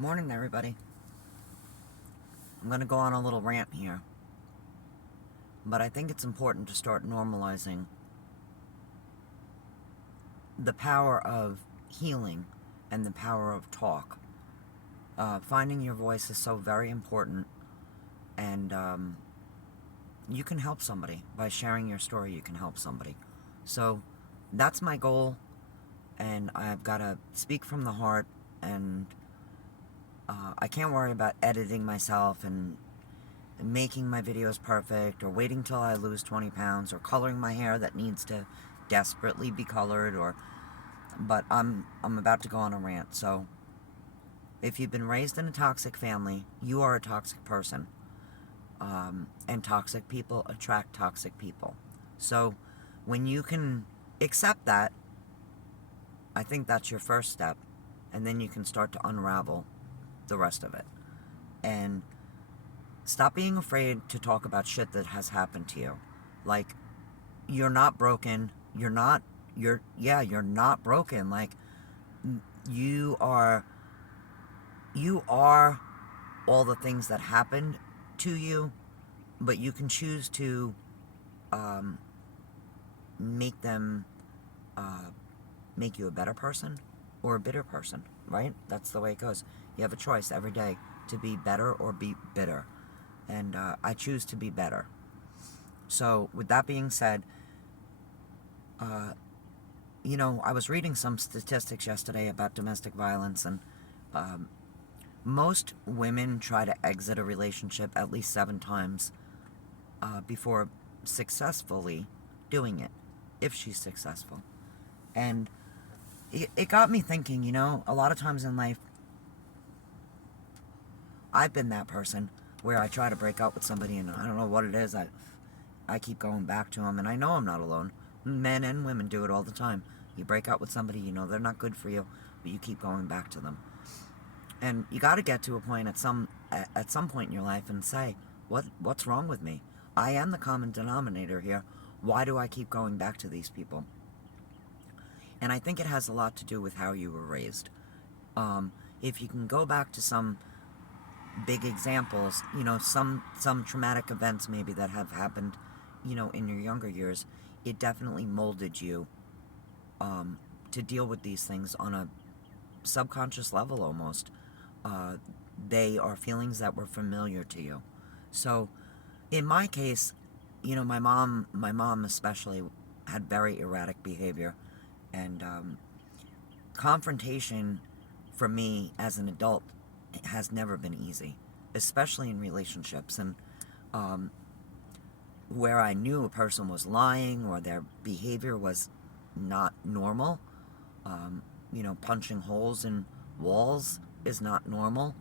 Morning, everybody. I'm going to go on a little rant here, but I think it's important to start normalizing the power of healing and the power of talk. Finding your voice is so very important, and you can help somebody. By sharing your story, you can help somebody. So that's my goal, and I've got to speak from the heart, and I can't worry about editing myself and making my videos perfect, or waiting till I lose 20 pounds, or coloring my hair that needs to desperately be colored, but I'm about to go on a rant. So if you've been raised in a toxic family, you are a toxic person. And toxic people attract toxic people. So when you can accept that, I think that's your first step, and then you can start to unravel the rest of it. And stop being afraid to talk about shit that has happened to you. Like, you're not broken. You're not broken. Like, you are all the things that happened to you, but you can choose to make them make you a better person or a bitter person, right? That's the way it goes. You have a choice every day to be better or be bitter. And I choose to be better. So with that being said, I was reading some statistics yesterday about domestic violence, and most women try to exit a relationship at least 7 times before successfully doing it, if she's successful. And it got me thinking, a lot of times in life, I've been that person where I try to break up with somebody, and I don't know what it is. I keep going back to them, and I know I'm not alone. Men and women do it all the time. You break up with somebody, they're not good for you, but you keep going back to them. And you got to get to a point at some point in your life and say, what's wrong with me? I am the common denominator here. Why do I keep going back to these people? And I think it has a lot to do with how you were raised. If you can go back to some big examples, some traumatic events maybe that have happened, in your younger years, it definitely molded you to deal with these things on a subconscious level almost. They are feelings that were familiar to you. So in my case, my mom especially had very erratic behavior, and confrontation for me as an adult has never been easy, especially in relationships. And where I knew a person was lying or their behavior was not normal, punching holes in walls is not normal.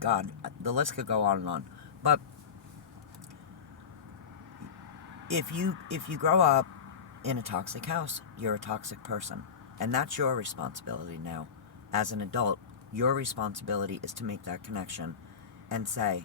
God, the list could go on and on. But if you grow up in a toxic house, you're a toxic person. And that's your responsibility now. As an adult, your responsibility is to make that connection and say,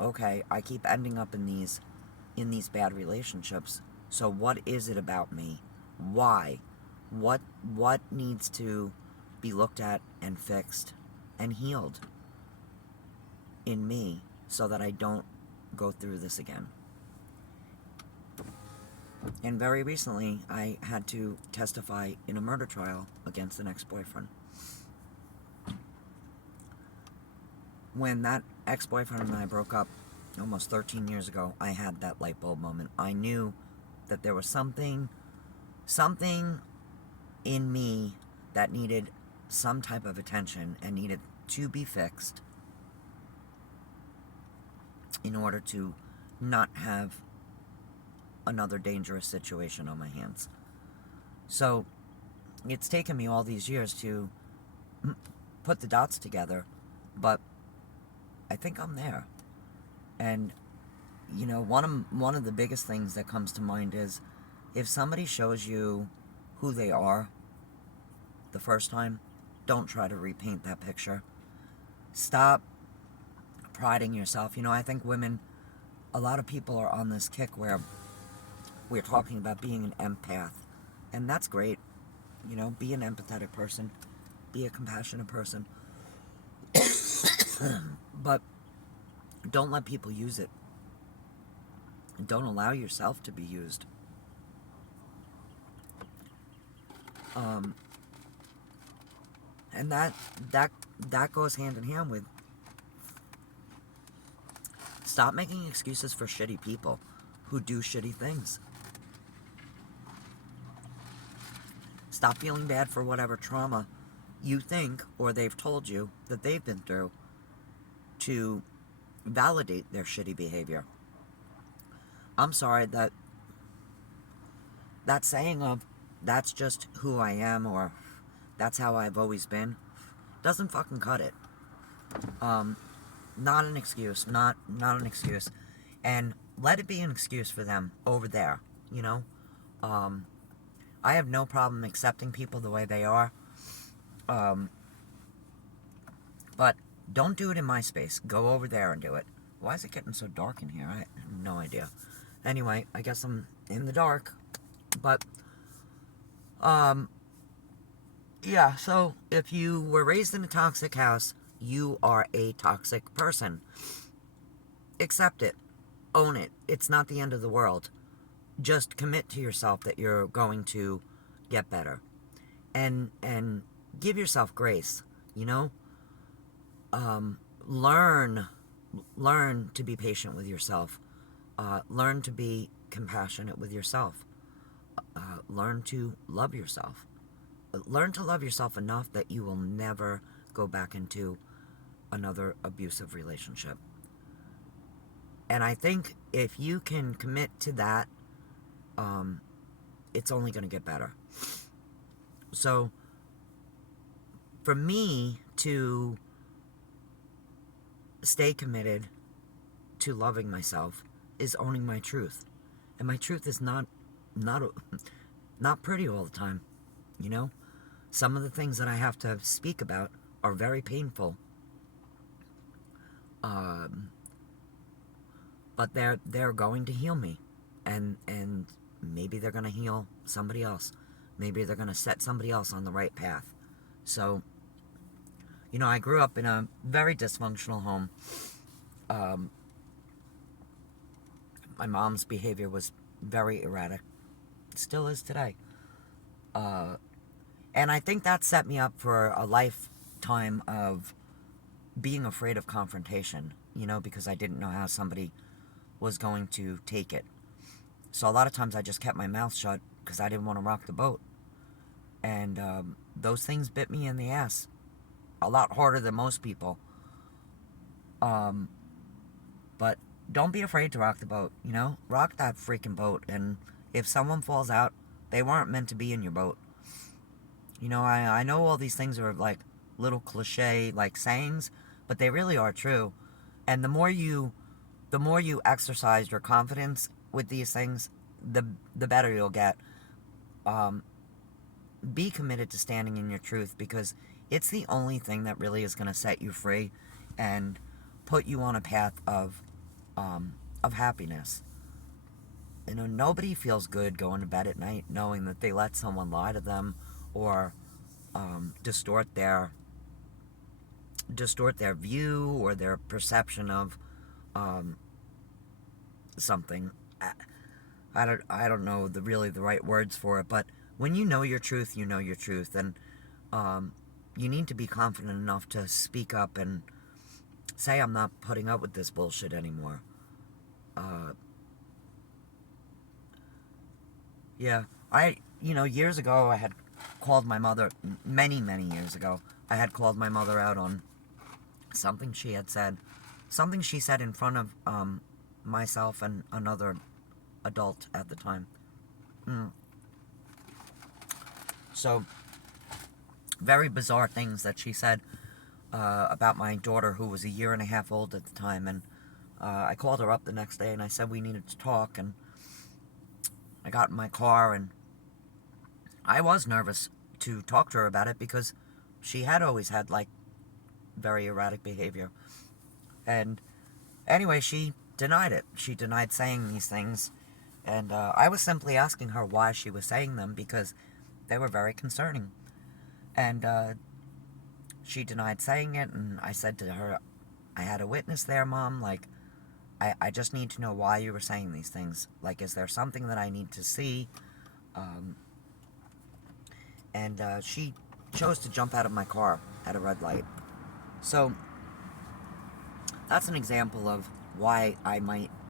okay, I keep ending up in these bad relationships. So what is it about me? Why? What needs to be looked at and fixed and healed in me so that I don't go through this again? And very recently, I had to testify in a murder trial against an ex-boyfriend. When that ex-boyfriend and I broke up almost 13 years ago, I had that light bulb moment. I knew that there was something in me that needed some type of attention and needed to be fixed in order to not have another dangerous situation on my hands. So it's taken me all these years to put the dots together, but I think I'm there. And one of the biggest things that comes to mind is, if somebody shows you who they are the first time, don't try to repaint that picture. Stop priding yourself. I think women, a lot of people are on this kick where we're talking about being an empath. And that's great. You know, be an empathetic person. Be a compassionate person. But don't let people use it. And don't allow yourself to be used. And that goes hand in hand with stop making excuses for shitty people who do shitty things. Stop feeling bad for whatever trauma you think or they've told you that they've been through to validate their shitty behavior. I'm sorry, that saying of that's just who I am or that's how I've always been doesn't fucking cut it. Not an excuse. Not an excuse. And let it be an excuse for them over there, you know? I have no problem accepting people the way they are. But don't do it in my space. Go over there and do it. Why is it getting so dark in here? I have no idea. Anyway, I guess I'm in the dark. But, yeah, so if you were raised in a toxic house, you are a toxic person. Accept it. Own it. It's not the end of the world. Just commit to yourself that you're going to get better. And give yourself grace, you know? Learn to be patient with yourself. Learn to be compassionate with yourself. Learn to love yourself. Learn to love yourself enough that you will never go back into another abusive relationship. And I think if you can commit to that, it's only going to get better. So, for me to stay committed to loving myself is owning my truth. And my truth is not pretty all the time, you know? Some of the things that I have to speak about are very painful. But they're going to heal me. And maybe they're going to heal somebody else. Maybe they're going to set somebody else on the right path. So, you know, I grew up in a very dysfunctional home. My mom's behavior was very erratic. It still is today. And I think that set me up for a lifetime of being afraid of confrontation, you know, because I didn't know how somebody was going to take it. So a lot of times I just kept my mouth shut because I didn't want to rock the boat. And those things bit me in the ass a lot harder than most people. But don't be afraid to rock the boat, you know? Rock that freaking boat. And if someone falls out, they weren't meant to be in your boat. You know, I know all these things are like little cliche like sayings, but they really are true. And the more you exercise your confidence with these things, the better you'll get. Be committed to standing in your truth, because it's the only thing that really is going to set you free and put you on a path of happiness. You know, nobody feels good going to bed at night knowing that they let someone lie to them or distort their view or their perception of something. I don't know the right words for it, but when you know your truth, you know your truth, and you need to be confident enough to speak up and say, I'm not putting up with this bullshit anymore. Yeah, years ago, I had called my mother, many years ago, I had called my mother out on something she had said, something she said in front of myself and another adult at the time. So, very bizarre things that she said about my daughter, who was a year and a half old at the time, and I called her up the next day and I said we needed to talk, and I got in my car and I was nervous to talk to her about it because she had always had like very erratic behavior. And anyway, she denied it. She denied saying these things, And I was simply asking her why she was saying them because they were very concerning. And she denied saying it, and I said to her, I had a witness there, Mom. Like, I just need to know why you were saying these things. Like, is there something that I need to see? Um, and she chose to jump out of my car at a red light. So, that's an example of why I might